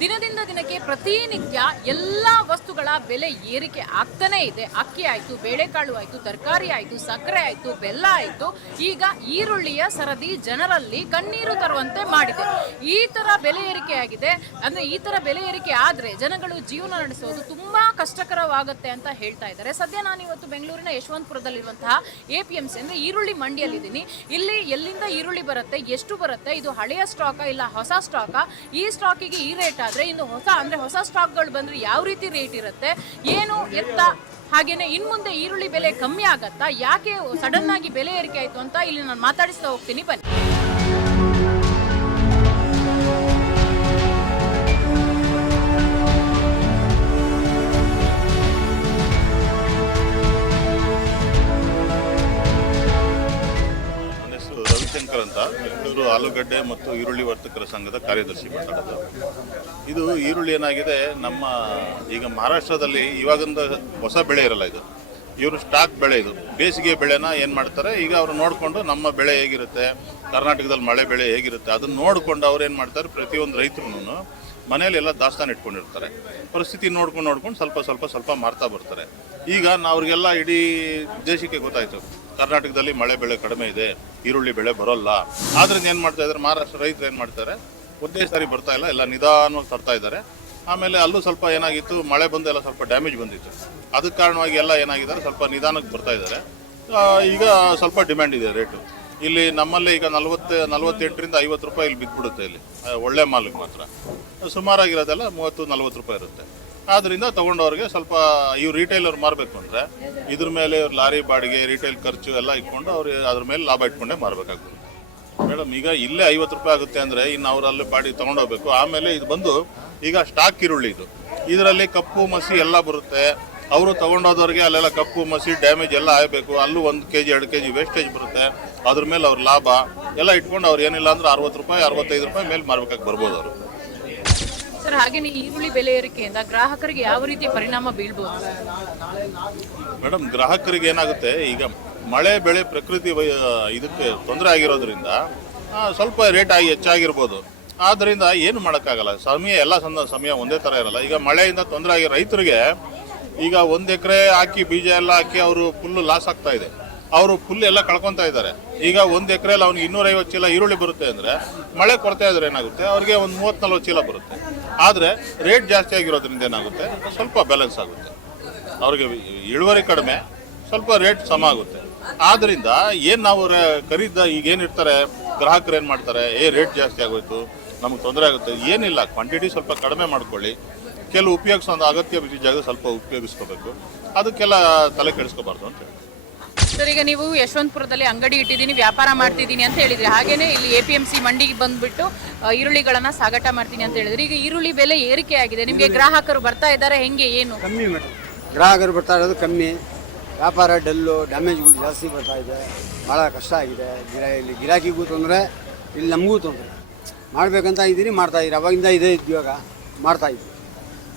ದಿನದಿಂದ ದಿನಕ್ಕೆ ಪ್ರತಿನಿತ್ಯ ಎಲ್ಲ ವಸ್ತುಗಳ ಬೆಲೆ ಏರಿಕೆ ಆಗ್ತಾನೇ ಇದೆ. ಅಕ್ಕಿ ಆಯಿತು, ಬೇಳೆಕಾಳು ಆಯಿತು, ತರಕಾರಿ ಆಯಿತು, ಸಕ್ಕರೆ ಆಯಿತು, ಬೆಲ್ಲ ಆಯಿತು, ಈಗ ಈರುಳ್ಳಿಯ ಸರದಿ ಜನರಲ್ಲಿ ಕಣ್ಣೀರು ತರುವಂತೆ ಮಾಡಿದೆ. ಈ ಥರ ಬೆಲೆ ಏರಿಕೆ ಆಗಿದೆ. ಅಂದರೆ ಈ ಥರ ಬೆಲೆ ಏರಿಕೆ ಆದರೆ ಜನಗಳು ಜೀವನ ನಡೆಸೋದು ತುಂಬ ಕಷ್ಟಕರವಾಗುತ್ತೆ ಅಂತ ಹೇಳ್ತಾ ಇದ್ದಾರೆ. ಸದ್ಯ ನಾನು ಇವತ್ತು ಬೆಂಗಳೂರಿನ ಯಶವಂತಪುರದಲ್ಲಿರುವಂತಹ APMC ಅಂದರೆ ಈರುಳ್ಳಿ ಮಂಡಿಯಲ್ಲಿದ್ದೀನಿ. ಇಲ್ಲಿ ಎಲ್ಲಿಂದ ಈರುಳ್ಳಿ ಬರುತ್ತೆ, ಎಷ್ಟು ಬರುತ್ತೆ, ಇದು ಹಳೆಯ ಸ್ಟಾಕಾ ಇಲ್ಲ ಹೊಸ ಸ್ಟಾಕಾ, ಈ ಸ್ಟಾಕಿಗೆ ಈ ರೇಟ್ ಆದರೆ ಇನ್ನು ಹೊಸ ಸ್ಟಾಕ್ಗಳು ಬಂದರೆ ಯಾವ ರೀತಿ ರೇಟ್ ಇರುತ್ತೆ, ಏನು ಎತ್ತ, ಹಾಗೇನೆ ಇನ್ಮುಂದೆ ಈರುಳ್ಳಿ ಬೆಲೆ ಕಮ್ಮಿ ಆಗತ್ತಾ, ಯಾಕೆ ಸಡನ್ ಆಗಿ ಬೆಲೆ ಏರಿಕೆ ಆಯಿತು ಅಂತ ಇಲ್ಲಿ ನಾನು ಮಾತಾಡಿಸ್ತಾ ಹೋಗ್ತೀನಿ. ಬನ್ನಿ. ಶಂಕರ್ ಅಂತ ಬೆಂಗಳೂರು ಆಲೂಗಡ್ಡೆ ಮತ್ತು ಈರುಳ್ಳಿ ವರ್ತಕರ ಸಂಘದ ಕಾರ್ಯದರ್ಶಿ ಮಾತಾಡೋದು. ಇದು ಈರುಳ್ಳಿ ಏನಾಗಿದೆ, ನಮ್ಮ ಈಗ ಮಹಾರಾಷ್ಟ್ರದಲ್ಲಿ ಇವಾಗಿಂದ ಹೊಸ ಬೆಳೆ ಇರಲ್ಲ, ಇದು ಇವರು ಸ್ಟಾಕ್ ಬೆಳೆ, ಇದು ಬೇಸಿಗೆ ಬೆಳೆನ ಏನು ಮಾಡ್ತಾರೆ, ಈಗ ಅವರು ನೋಡಿಕೊಂಡು ನಮ್ಮ ಬೆಳೆ ಹೇಗಿರುತ್ತೆ, ಕರ್ನಾಟಕದಲ್ಲಿ ಮಳೆ ಬೆಳೆ ಹೇಗಿರುತ್ತೆ ಅದನ್ನು ನೋಡಿಕೊಂಡು ಅವ್ರು ಏನು ಮಾಡ್ತಾರೆ, ಪ್ರತಿಯೊಂದು ರೈತರು ಮನೆಯಲ್ಲೆಲ್ಲ ದಾಸ್ತಾನು ಇಟ್ಕೊಂಡಿರ್ತಾರೆ. ಪರಿಸ್ಥಿತಿ ನೋಡ್ಕೊಂಡು ಸ್ವಲ್ಪ ಮಾರ್ತಾ ಬರ್ತಾರೆ. ಈಗ ಅವ್ರಿಗೆಲ್ಲ ಇಡೀ ದೇಶಕ್ಕೆ ಗೊತ್ತಾಯಿತು ಕರ್ನಾಟಕದಲ್ಲಿ ಮಳೆ ಬೆಳೆ ಕಡಿಮೆ ಇದೆ, ಈರುಳ್ಳಿ ಬೆಳೆ ಬರೋಲ್ಲ. ಆದ್ರಿಂದ ಏನು ಮಾಡ್ತಾ ಇದ್ದಾರೆ, ಮಹಾರಾಷ್ಟ್ರ ರೈತರು ಏನು ಮಾಡ್ತಾರೆ, ಒಂದೇ ಸಾರಿ ಬರ್ತಾ ಇಲ್ಲ, ಎಲ್ಲ ನಿಧಾನವಾಗಿ ತರ್ತಾ ಇದ್ದಾರೆ. ಆಮೇಲೆ ಅಲ್ಲೂ ಸ್ವಲ್ಪ ಏನಾಗಿತ್ತು, ಮಳೆ ಬಂದು ಎಲ್ಲ ಸ್ವಲ್ಪ ಡ್ಯಾಮೇಜ್ ಬಂದಿತ್ತು. ಅದಕ್ಕೆ ಕಾರಣವಾಗಿ ಎಲ್ಲ ಏನಾಗಿದ್ದಾರೆ, ಸ್ವಲ್ಪ ನಿಧಾನಕ್ಕೆ ಬರ್ತಾ ಇದ್ದಾರೆ. ಈಗ ಸ್ವಲ್ಪ ಡಿಮ್ಯಾಂಡ್ ಇದೆ ರೇಟು. ಇಲ್ಲಿ ನಮ್ಮಲ್ಲಿ ಈಗ 48ರಿಂದ 50 ರೂಪಾಯಿ ಇಲ್ಲಿ ಬಿದ್ದುಬಿಡುತ್ತೆ. ಇಲ್ಲಿ ಒಳ್ಳೆ ಮಾಲಿಗೆ ಮಾತ್ರ ಸುಮಾರಾಗಿರೋದೆಲ್ಲ 30-40 ರೂಪಾಯಿ ಇರುತ್ತೆ. ಆದ್ದರಿಂದ ತೊಗೊಂಡವ್ರಿಗೆ ಸ್ವಲ್ಪ ಇವ್ರು ರಿಟೈಲರ್ ಮಾರಬೇಕು ಅಂದರೆ ಇದ್ರ ಮೇಲೆ ಲಾರಿ ಬಾಡಿಗೆ, ರಿಟೈಲ್ ಖರ್ಚು ಎಲ್ಲ ಇಟ್ಕೊಂಡು ಅವ್ರು ಅದ್ರ ಮೇಲೆ ಲಾಭ ಇಟ್ಕೊಂಡೇ ಮಾರಬೇಕಾಗುತ್ತೆ. ಮೇಡಮ್ ಈಗ ಇಲ್ಲೇ 50 ರೂಪಾಯಿ ಆಗುತ್ತೆ ಅಂದರೆ ಇನ್ನು ಅವರಲ್ಲಿ ಬಾಡಿ ತೊಗೊಂಡೋಗ್ಬೇಕು. ಆಮೇಲೆ ಇದು ಬಂದು ಈಗ ಸ್ಟಾಕ್ ಈರುಳ್ಳಿ, ಇದು ಇದರಲ್ಲಿ ಕಪ್ಪು ಮಸಿ ಎಲ್ಲ ಬರುತ್ತೆ. ಅವರು ತೊಗೊಂಡೋದವ್ರಿಗೆ ಅಲ್ಲೆಲ್ಲ ಕಪ್ಪು ಮಸಿ ಡ್ಯಾಮೇಜ್ ಎಲ್ಲ ಆಗಬೇಕು. ಅಲ್ಲೂ 1 kg 2 kg ವೇಸ್ಟೇಜ್ ಬರುತ್ತೆ. ಅದ್ರ ಮೇಲೆ ಅವ್ರ ಲಾಭ ಎಲ್ಲ ಇಟ್ಕೊಂಡು ಅವ್ರು ಏನಿಲ್ಲ ಅಂದ್ರೆ 60 ರೂಪಾಯಿ 65 ರೂಪಾಯಿ ಮೇಲೆ ಮಾರ್ಬೇಕಾಗಿ ಬರ್ಬೋದು ಅವರು. ಸರ್, ಹಾಗೇನೆ ಈರುಳ್ಳಿ ಬೆಲೆ ಏರಿಕೆಯಿಂದ ಗ್ರಾಹಕರಿಗೆ ಯಾವ ರೀತಿ ಪರಿಣಾಮ ಬೀಳ್ಬೋದು? ಮೇಡಮ್, ಗ್ರಾಹಕರಿಗೆ ಏನಾಗುತ್ತೆ, ಈಗ ಮಳೆ ಬೆಳೆ ಪ್ರಕೃತಿ ಇದಕ್ಕೆ ತೊಂದರೆ ಆಗಿರೋದ್ರಿಂದ ಸ್ವಲ್ಪ ರೇಟ್ ಹೆಚ್ಚಾಗಿರ್ಬೋದು. ಆದ್ದರಿಂದ ಏನು ಮಾಡೋಕ್ಕಾಗಲ್ಲ, ಎಲ್ಲ ಸಮಯ ಒಂದೇ ಥರ ಇರಲ್ಲ. ಈಗ ಮಳೆಯಿಂದ ತೊಂದರೆ ಆಗಿರೋ ರೈತರಿಗೆ ಈಗ 1 ಎಕರೆ ಹಾಕಿ ಬೀಜ ಎಲ್ಲ ಹಾಕಿ ಅವರು ಫುಲ್ಲು ಲಾಸ್ ಆಗ್ತಾ ಇದೆ. ಅವರು ಫುಲ್ ಎಲ್ಲ ಕಳ್ಕೊತಾ ಇದ್ದಾರೆ. ಈಗ 1 ಎಕರೆಯಲ್ಲಿ ಅವ್ನಿಗೆ 250 ಚೀಲ ಈರುಳ್ಳಿ ಬರುತ್ತೆ ಅಂದರೆ ಮಳೆ ಕೊರತೆ ಆದರೆ ಏನಾಗುತ್ತೆ, ಅವ್ರಿಗೆ ಒಂದು 30-40 ಚೀಲ ಬರುತ್ತೆ. ಆದರೆ ರೇಟ್ ಜಾಸ್ತಿ ಆಗಿರೋದ್ರಿಂದ ಏನಾಗುತ್ತೆ, ಸ್ವಲ್ಪ ಬ್ಯಾಲೆನ್ಸ್ ಆಗುತ್ತೆ. ಅವ್ರಿಗೆ ಇಳುವರಿ ಕಡಿಮೆ, ಸ್ವಲ್ಪ ರೇಟ್ ಸಮ ಆಗುತ್ತೆ. ಆದ್ದರಿಂದ ಏನು ನಾವು ಈಗೇನಿರ್ತಾರೆ ಗ್ರಾಹಕರು ಏನು ಮಾಡ್ತಾರೆ, ರೇಟ್ ಜಾಸ್ತಿ ಆಗೋಯ್ತು, ನಮಗೆ ತೊಂದರೆ ಆಗುತ್ತೆ, ಏನಿಲ್ಲ, ಕ್ವಾಂಟಿಟಿ ಸ್ವಲ್ಪ ಕಡಿಮೆ ಮಾಡ್ಕೊಳ್ಳಿ, ಕೆಲವು ಉಪಯೋಗಿಸೋ ಅಗತ್ಯ ಜಾಗ ಸ್ವಲ್ಪ ಉಪಯೋಗಿಸ್ಕೋಬೇಕು, ಅದಕ್ಕೆಲ್ಲ ತಲೆ ಕೆಡಿಸ್ಕೋಬಾರ್ದು ಅಂತ ಹೇಳಿ. ಸರ್, ಈಗ ನೀವು ಯಶವಂತಪುರದಲ್ಲಿ ಅಂಗಡಿ ಇಟ್ಟಿದ್ದೀನಿ, ವ್ಯಾಪಾರ ಮಾಡ್ತಿದ್ದೀನಿ ಅಂತ ಹೇಳಿದ್ರಿ. ಹಾಗೇನೆ ಇಲ್ಲಿ APMC ಮಂಡಿಗೆ ಬಂದ್ಬಿಟ್ಟು ಈರುಳ್ಳಿಗಳನ್ನ ಸಾಗಾಟ ಮಾಡ್ತೀನಿ ಅಂತ ಹೇಳಿದ್ರಿ. ಈಗ ಈರುಳ್ಳಿ ಬೆಲೆ ಏರಿಕೆ ಆಗಿದೆ, ನಿಮಗೆ ಗ್ರಾಹಕರು ಬರ್ತಾ ಇದ್ದಾರೆ, ಹೆಂಗೆ ಏನು? ಕಮ್ಮಿ ಮೇಡಮ್, ಗ್ರಾಹಕರು ಬರ್ತಾ ಇರೋದು ಕಮ್ಮಿ, ವ್ಯಾಪಾರ ಡಲ್ಲು, ಡ್ಯಾಮೇಜ್ಗಳು ಜಾಸ್ತಿ ಬರ್ತಾ ಇದೆ, ಭಾಳ ಕಷ್ಟ ಆಗಿದೆ. ಇಲ್ಲಿ ಗಿರಾಕಿಗೂ ತೊಂದರೆ, ಇಲ್ಲಿ ನಮಗೂ ತೊಂದರೆ. ಮಾಡಬೇಕಂತ ಇದ್ದೀರಿ, ಮಾಡ್ತಾಯಿದ್ದೀರಿ, ಅವಾಗಿಂದ ಇದೇ ಉದ್ಯೋಗ ಮಾಡ್ತಾಯಿದ್ದೀವಿ.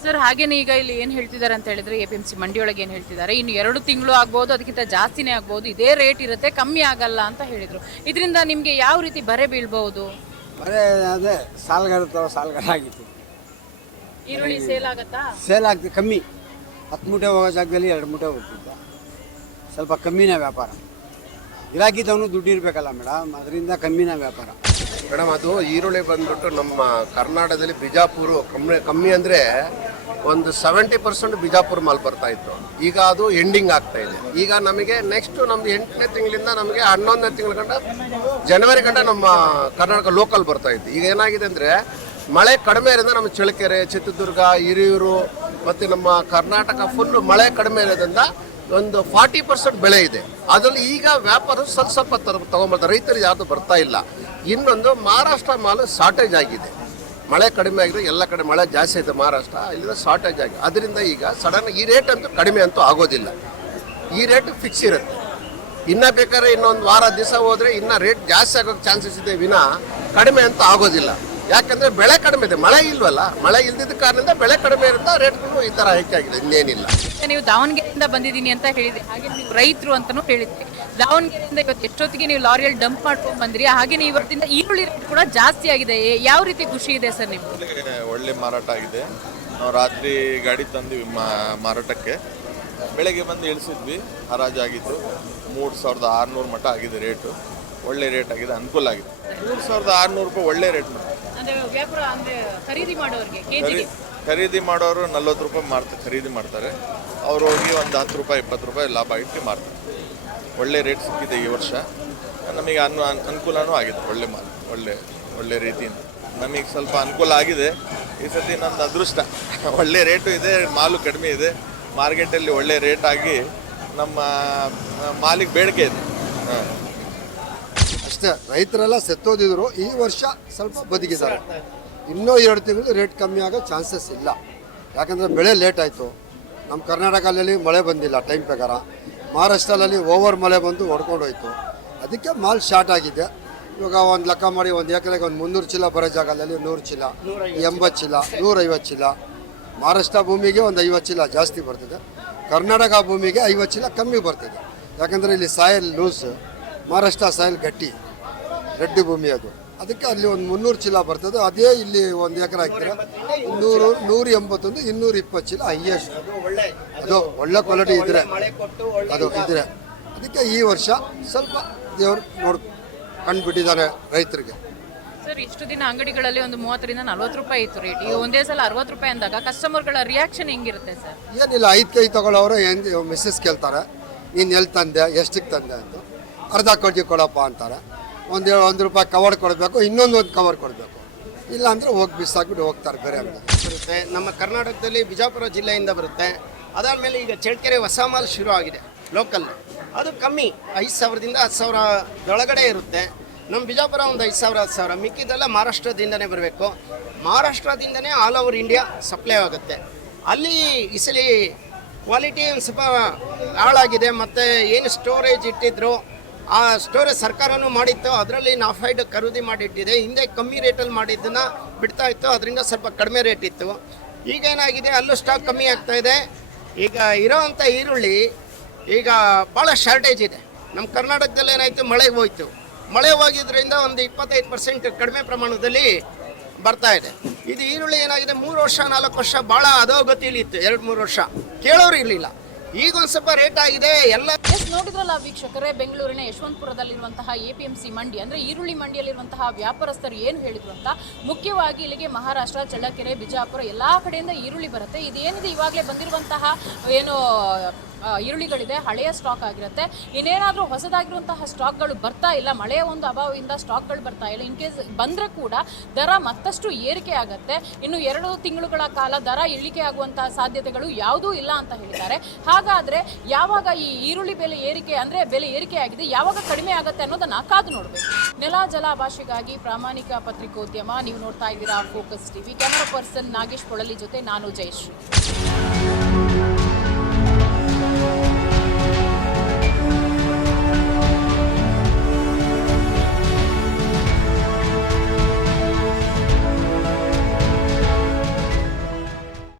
ಸರ್, ಹಾಗೇನೆ ಈಗ ಇಲ್ಲಿ ಏನು ಹೇಳ್ತಿದ್ದಾರೆ ಅಂತ ಹೇಳಿದ್ರೆ APMC ಮಂಡಿಯೊಳಗೆ ಏನು ಹೇಳ್ತಿದ್ದಾರೆ, ಇನ್ನು 2 ತಿಂಗಳು ಆಗ್ಬೋದು, ಅದಕ್ಕಿಂತ ಜಾಸ್ತಿನೇ ಆಗ್ಬೋದು, ಇದೇ ರೇಟ್ ಇರುತ್ತೆ, ಕಮ್ಮಿ ಆಗಲ್ಲ ಅಂತ ಹೇಳಿದರು. ಇದರಿಂದ ನಿಮಗೆ ಯಾವ ರೀತಿ ಬರೆ ಬೀಳ್ಬಹುದು? ಬರೇ ಅದೇ ಸಾಲಗಾರ ಆಗಿತ್ತು. ಈರುಳ್ಳಿ ಸೇಲ್ ಆಗತ್ತಾ? ಸೇಲ್ ಆಗ್ತದೆ, ಕಮ್ಮಿ. 10 ಮೂಟೆ ಹೋಗೋ ಜಾಗದಲ್ಲಿ 2 ಮೂಟೆ ಹೋಗ್ತಿದ್ದ, ಸ್ವಲ್ಪ ಕಮ್ಮಿನೇ ವ್ಯಾಪಾರ. ಗಿರಾಕಿದವನು ದುಡ್ಡು ಇರಬೇಕಲ್ಲ ಮೇಡಮ್, ಅದರಿಂದ ಕಮ್ಮಿನೇ ವ್ಯಾಪಾರ. ಮೇಡಮ್, ಅದು ಈರುಳ್ಳಿ ಬಂದ್ಬಿಟ್ಟು ನಮ್ಮ ಕರ್ನಾಟಕದಲ್ಲಿ ಬಿಜಾಪುರ ಕಮ್ಮಿ ಅಂದರೆ ಒಂದು 70% ಬಿಜಾಪುರ ಮಾಲ್ ಬರ್ತಾ ಇತ್ತು. ಈಗ ಅದು ಎಂಡಿಂಗ್ ಆಗ್ತಾ ಇದೆ. ಈಗ ನಮಗೆ ನೆಕ್ಸ್ಟ್ ನಮ್ದು 8ನೇ ತಿಂಗಳಿಂದ ನಮಗೆ 11ನೇ ತಿಂಗಳ ಗಂಟ, ಜನವರಿ ಗಂಟ ನಮ್ಮ ಕರ್ನಾಟಕ ಲೋಕಲ್ ಬರ್ತಾ ಇತ್ತು. ಈಗ ಏನಾಗಿದೆ ಅಂದರೆ ಮಳೆ ಕಡಿಮೆ ಇರೋದ್ರಿಂದ ನಮ್ಮ ಚಳ್ಳಕೆರೆ, ಚಿತ್ರದುರ್ಗ, ಹಿರಿಯೂರು ಮತ್ತು ನಮ್ಮ ಕರ್ನಾಟಕ ಫುಲ್ಲು ಮಳೆ ಕಡಿಮೆ ಇರೋದ್ರಿಂದ ಒಂದು 40% ಬೆಳೆ ಇದೆ. ಅದರಲ್ಲಿ ಈಗ ವ್ಯಾಪಾರ ಸ್ವಲ್ಪ ತಗೊಂಬರ್ತಾರೆ, ರೈತರಿಗೆ ಯಾವುದು ಬರ್ತಾ ಇಲ್ಲ. ಇನ್ನೊಂದು ಮಹಾರಾಷ್ಟ್ರ ಮಾಲು ಶಾರ್ಟೇಜ್ ಆಗಿದೆ, ಮಳೆ ಕಡಿಮೆ ಆಗಿದೆ, ಎಲ್ಲ ಕಡೆ ಮಳೆ ಜಾಸ್ತಿ ಇದೆ ಮಹಾರಾಷ್ಟ್ರ, ಇಲ್ಲಿಂದ ಶಾರ್ಟೇಜ್ ಆಗಿದೆ. ಅದರಿಂದ ಈಗ ಸಡನ್ ಈ ರೇಟ್ ಅಂತೂ ಕಡಿಮೆ ಅಂತೂ ಆಗೋದಿಲ್ಲ, ಈ ರೇಟ್ ಫಿಕ್ಸ್ ಇರುತ್ತೆ. ಇನ್ನು ಬೇಕಾದ್ರೆ ಇನ್ನೊಂದು ವಾರ ದಿವಸ ಹೋದರೆ ಇನ್ನೂ ರೇಟ್ ಜಾಸ್ತಿ ಆಗೋಕ್ಕೆ ಚಾನ್ಸಸ್ ಇದೆ ವಿನ ಕಡಿಮೆ ಅಂತೂ ಆಗೋದಿಲ್ಲ. ಯಾಕಂದ್ರೆ ಬೆಳೆ ಕಡಿಮೆ ಇದೆ, ಮಳೆ ಇಲ್ವಲ್ಲ, ಮಳೆ ಇಲ್ದಿದ್ದ ಕಾರಣದಿಂದ ಬೆಳೆ ಕಡಿಮೆ ಇರುತ್ತೆ, ರೇಟ್ಗಳು ಈ ತರ ಹೆಚ್ಚಾಗಿದೆ, ಇನ್ನೇನಿಲ್ಲ. ನೀವು ದಾವಣಗೆರೆಯಿಂದ ಬಂದಿದ್ದೀನಿ ಅಂತ ಹೇಳಿದ್ರಿ, ಹಾಗೆ ನೀವು ರೈತರು ಅಂತಾನೂ ಹೇಳಿದ್ರಿ. ದಾವಣಗೆರೆಯಿಂದ ಇವತ್ತು ಎಷ್ಟೊತ್ತಿಗೆ ನೀವು ಲಾರಿಯಲ್ಲಿ ಡಂಪ್ ಮಾಡ್ಕೊಂಡು ಬಂದ್ರಿ, ಹಾಗೆ ಇವತ್ತಿಂದ ಈರುಳ್ಳಿ ರೇಟ್ ಕೂಡ ಜಾಸ್ತಿ ಆಗಿದೆ. ಯಾವ ರೀತಿ ಖುಷಿ ಇದೆ ಸರ್ ನಿಮ್ಗೆ? ಒಳ್ಳೆ ಮಾರಾಟ ಆಗಿದೆ. ನಾವು ರಾತ್ರಿ ಗಾಡಿ ತಂದ್ವಿ ಮಾರಾಟಕ್ಕೆ, ಬೆಳಗ್ಗೆ ಬಂದು ಇಳಿಸಿದ್ವಿ, ಹರಾಜಾಗಿತ್ತು. 3600 ಮಟ್ಟ ಆಗಿದೆ ರೇಟು, ಒಳ್ಳೆ ರೇಟ್ ಆಗಿದೆ, ಅನುಕೂಲ ಆಗಿದೆ. 3600 ರೂಪಾಯಿ ಒಳ್ಳೆ ರೇಟ್. ಅಂದ್ರೆ ವ್ಯಾಪಾರ ಅಂದ್ರೆ ಖರೀದಿ ಮಾಡೋರಿಗೆ ಕೆಜಿಗೆ ಖರೀದಿ ಮಾಡೋರು 40 ರೂಪಾಯಿ ಖರೀದಿ ಮಾಡ್ತಾರೆ, ಅವ್ರು ಹೋಗಿ ಒಂದು 10 ರೂಪಾಯಿ 20 ರೂಪಾಯಿ ಲಾಭ ಇಟ್ಟು ಮಾರ್ತಾರೆ. ಒಳ್ಳೆ ರೇಟ್ ಸಿಕ್ಕಿದೆ ಈ ವರ್ಷ, ನಮಗೆ ಅನುಕೂಲನೂ ಆಗಿದೆ. ಒಳ್ಳೆ ಮಾಲ್, ಒಳ್ಳೆ ರೀತಿಯಿಂದ ನಮಗೆ ಸ್ವಲ್ಪ ಅನುಕೂಲ ಆಗಿದೆ. ಈ ಸತಿ ನಂದು ಅದೃಷ್ಟ, ಒಳ್ಳೆ ರೇಟು ಇದೆ, ಮಾಲು ಕಡಿಮೆ ಇದೆ, ಮಾರ್ಕೆಟಲ್ಲಿ ಒಳ್ಳೆ ರೇಟ್ ಆಗಿ ನಮ್ಮ ಮಾಲಿಗೆ ಬೇಡಿಕೆ ಇದೆ. ಅಷ್ಟೇ, ರೈತರೆಲ್ಲ ಸೆತ್ತೋದಿದ್ರು, ಈ ವರ್ಷ ಸ್ವಲ್ಪ ಬದುಕಿದ್ದಾರೆ. ಇನ್ನೂ 2 ತಿಂಗಳು ರೇಟ್ ಕಮ್ಮಿ ಆಗೋ ಚಾನ್ಸಸ್ ಇಲ್ಲ. ಯಾಕಂದರೆ ಬೆಳೆ ಲೇಟ್ ಆಯಿತು. ನಮ್ಮ ಕರ್ನಾಟಕದಲ್ಲಿ ಮಳೆ ಬಂದಿಲ್ಲ ಟೈಮ್ ಪ್ರಕಾರ, ಮಹಾರಾಷ್ಟ್ರದಲ್ಲಿ ಓವರ್ ಮಳೆ ಬಂದು ಹೊಡ್ಕೊಂಡು ಹೋಯ್ತು, ಅದಕ್ಕೆ ಮಾಲ್ ಶಾರ್ಟ್ ಆಗಿದೆ. ಇವಾಗ ಒಂದು ಲೆಕ್ಕ ಮಾಡಿ, ಒಂದು ಎಕರೆಗೆ ಒಂದು 300 ಚೀಲ ಬರೋ ಜಾಗದಲ್ಲಿ 100 ಚೀಲ, 80 ಚೀಲ, 150 ಚೀಲ. ಮಹಾರಾಷ್ಟ್ರ ಭೂಮಿಗೆ ಒಂದು 50 ಚೀಲ ಜಾಸ್ತಿ ಬರ್ತದೆ, ಕರ್ನಾಟಕ ಭೂಮಿಗೆ 50 ಚೀಲ ಕಮ್ಮಿ ಬರ್ತದೆ. ಯಾಕಂದರೆ ಇಲ್ಲಿ ಸಾಯಿಲ್ ಲೂಸ್, ಮಹಾರಾಷ್ಟ್ರ ಸಾಯಿಲ್ ಗಟ್ಟಿ, ರೆಡ್ಡಿ ಭೂಮಿ ಅದು, ಅದಕ್ಕೆ ಅಲ್ಲಿ ಒಂದು 300 ಚೀಲ ಬರ್ತದೆ. ಅದೇ ಇಲ್ಲಿ ಒಂದು ಎಕರೆ ಹಾಕಿದ್ರೆ 181, 220 ಚೀಲ ಹೈಯೆಸ್ಟ್. ಅದು ಒಳ್ಳೆ ಕ್ವಾಲಿಟಿ ಇದ್ರೆ, ಅದು ಇದ್ರೆ, ಅದಕ್ಕೆ ಈ ವರ್ಷ ಸ್ವಲ್ಪ ದೇವರು ಕಂಡುಬಿಟ್ಟಿದ್ದಾರೆ ರೈತರಿಗೆ. ಸರ್, ಇಷ್ಟು ದಿನ ಅಂಗಡಿಗಳಲ್ಲಿ ಒಂದು 30ರಿಂದ 40 ರೂಪಾಯಿ ಇತ್ತು ರೇಟ್, ಈಗ ಒಂದೇ ಸಲ 60 ರೂಪಾಯಿ ಅಂದಾಗ ಕಸ್ಟಮರ್ಗಳ ರಿಯಾಕ್ಷನ್ ಹೆಂಗಿರುತ್ತೆ ಸರ್? ಏನಿಲ್ಲ, 5 ಕೈ ತಗೊಳ್ಳೋರು ಮೆಸೇಜ್ ಕೇಳ್ತಾರೆ, ನೀನು ಎಲ್ಲಿ ತಂದೆ, ಎಷ್ಟಕ್ಕೆ ತಂದೆ ಅಂತ. ಅರ್ಧ ಕೆಜಿ ಕೊಡಪ್ಪ ಅಂತಾರೆ. ಒಂದು ರೂಪಾಯಿ ಕವರ್ ಕೊಡಬೇಕು, ಇನ್ನೊಂದು ಕವರ್ ಕೊಡಬೇಕು, ಇಲ್ಲ ಅಂದರೆ ಹೋಗಿ ಬಿಸಾಕ್ಬಿಟ್ಟು ಹೋಗ್ತಾರೆ ಬೇರೆ ಅಂತ. ಬರುತ್ತೆ ನಮ್ಮ ಕರ್ನಾಟಕದಲ್ಲಿ ಬಿಜಾಪುರ ಜಿಲ್ಲೆಯಿಂದ ಬರುತ್ತೆ. ಅದಾದಮೇಲೆ ಈಗ ಚಳ್ಳಕೆರೆ ಹೊಸ ಮಾಲ್ ಶುರು ಆಗಿದೆ ಲೋಕಲ್, ಅದು ಕಮ್ಮಿ 5000ದಿಂದ 10000 ಒಳಗಡೆ ಇರುತ್ತೆ. ನಮ್ಮ ಬಿಜಾಪುರ ಒಂದು 5000 10,000, ಮಿಕ್ಕಿದೆಲ್ಲ ಮಹಾರಾಷ್ಟ್ರದಿಂದನೇ ಬರಬೇಕು. ಮಹಾರಾಷ್ಟ್ರದಿಂದನೇ ಆಲ್ ಓವರ್ ಇಂಡಿಯಾ ಸಪ್ಲೈ ಆಗುತ್ತೆ. ಅಲ್ಲಿ ಈ ಸಲ ಕ್ವಾಲಿಟಿ ಒಂದು ಸ್ವಲ್ಪ ಹಾಳಾಗಿದೆ. ಮತ್ತು ಏನು ಸ್ಟೋರೇಜ್ ಇಟ್ಟಿದ್ರು, ಆ ಸ್ಟೋರೇಜ್ ಸರ್ಕಾರನೂ ಮಾಡಿತ್ತು, ಅದರಲ್ಲಿ ನಾಫೈಡ್ ಖರೀದಿ ಮಾಡಿಟ್ಟಿದೆ. ಹಿಂದೆ ಕಮ್ಮಿ ರೇಟಲ್ಲಿ ಮಾಡಿದ್ದನ್ನು ಬಿಡ್ತಾ ಇತ್ತು, ಅದರಿಂದ ಸ್ವಲ್ಪ ಕಡಿಮೆ ರೇಟ್ ಇತ್ತು. ಈಗ ಏನಾಗಿದೆ, ಅಲ್ಲೂ ಸ್ಟಾಕ್ ಕಮ್ಮಿ ಆಗ್ತಾ ಇದೆ. ಈಗ ಇರೋವಂಥ ಈರುಳ್ಳಿ ಈಗ ಭಾಳ ಶಾರ್ಟೇಜ್ ಇದೆ. ನಮ್ಮ ಕರ್ನಾಟಕದಲ್ಲಿ ಏನಾಯಿತು, ಮಳೆಗೆ ಹೋಯ್ತು, ಮಳೆ ಹೋಗಿದ್ರಿಂದ ಒಂದು 25% ಕಡಿಮೆ ಪ್ರಮಾಣದಲ್ಲಿ ಬರ್ತಾ ಇದೆ. ಇದು ಈರುಳ್ಳಿ ಏನಾಗಿದೆ, 3 ವರ್ಷ 4 ವರ್ಷ ಭಾಳ ಅಧೋಗತಿಯಲ್ಲಿ ಇತ್ತು, 2-3 ವರ್ಷ ಕೇಳೋರು ಇರಲಿಲ್ಲ. ಈಗ ಒಂದು ಸ್ವಲ್ಪ ರೇಟ್ ಆಗಿದೆ ಎಲ್ಲ. ನೋಡಿದ್ರಲ್ಲ ವೀಕ್ಷಕರೇ, ಬೆಂಗಳೂರಿನ ಯಶವಂತಪುರದಲ್ಲಿರುವಂತಹ APMC ಮಂಡಿ ಅಂದ್ರೆ ಈರುಳ್ಳಿ ಮಂಡಿಯಲ್ಲಿರುವಂತಹ ವ್ಯಾಪಾರಸ್ಥರು ಏನು ಹೇಳಿದ್ರು ಅಂತ. ಮುಖ್ಯವಾಗಿ ಇಲ್ಲಿಗೆ ಮಹಾರಾಷ್ಟ್ರ, ಚಳ್ಳಕೆರೆ, ಬಿಜಾಪುರ ಎಲ್ಲಾ ಕಡೆಯಿಂದ ಈರುಳ್ಳಿ ಬರುತ್ತೆ. ಇದೇನಿದೆ ಇವಾಗಲೇ ಬಂದಿರುವಂತಹ ಏನು ಈರುಳ್ಳಿಗಳಿದೆ, ಹಳೆಯ ಸ್ಟಾಕ್ ಆಗಿರುತ್ತೆ. ಇನ್ನೇನಾದರೂ ಹೊಸದಾಗಿರುವಂತಹ ಸ್ಟಾಕ್ಗಳು ಬರ್ತಾ ಇಲ್ಲ, ಮಳೆಯ ಒಂದು ಅಭಾವದಿಂದ ಸ್ಟಾಕ್ಗಳು ಬರ್ತಾ ಇಲ್ಲ. ಇನ್ ಕೇಸ್ ಬಂದರೆ ಕೂಡ ದರ ಮತ್ತಷ್ಟು ಏರಿಕೆ ಆಗುತ್ತೆ. ಇನ್ನು 2 ತಿಂಗಳುಗಳ ಕಾಲ ದರ ಇಳಿಕೆ ಆಗುವಂತಹ ಸಾಧ್ಯತೆಗಳು ಯಾವುದೂ ಇಲ್ಲ ಅಂತ ಹೇಳಿದ್ದಾರೆ. ಹಾಗಾದರೆ ಯಾವಾಗ ಈ ಈರುಳ್ಳಿ ಬೆಲೆ ಏರಿಕೆ ಅಂದರೆ ಬೆಲೆ ಏರಿಕೆ ಆಗಿದೆ, ಯಾವಾಗ ಕಡಿಮೆ ಆಗುತ್ತೆ ಅನ್ನೋದನ್ನು ಕಾದು ನೋಡಬೇಕು. ನೆಲ ಜಲ ಭಾಷೆಗಾಗಿ ಪ್ರಾಮಾಣಿಕ ಪತ್ರಿಕೋದ್ಯಮ. ನೀವು ನೋಡ್ತಾ ಇದ್ದೀರಾ Focus TV. Camera person Nagesh Kolali ಜೊತೆ ನಾನು ಜಯಶ್ರೀ.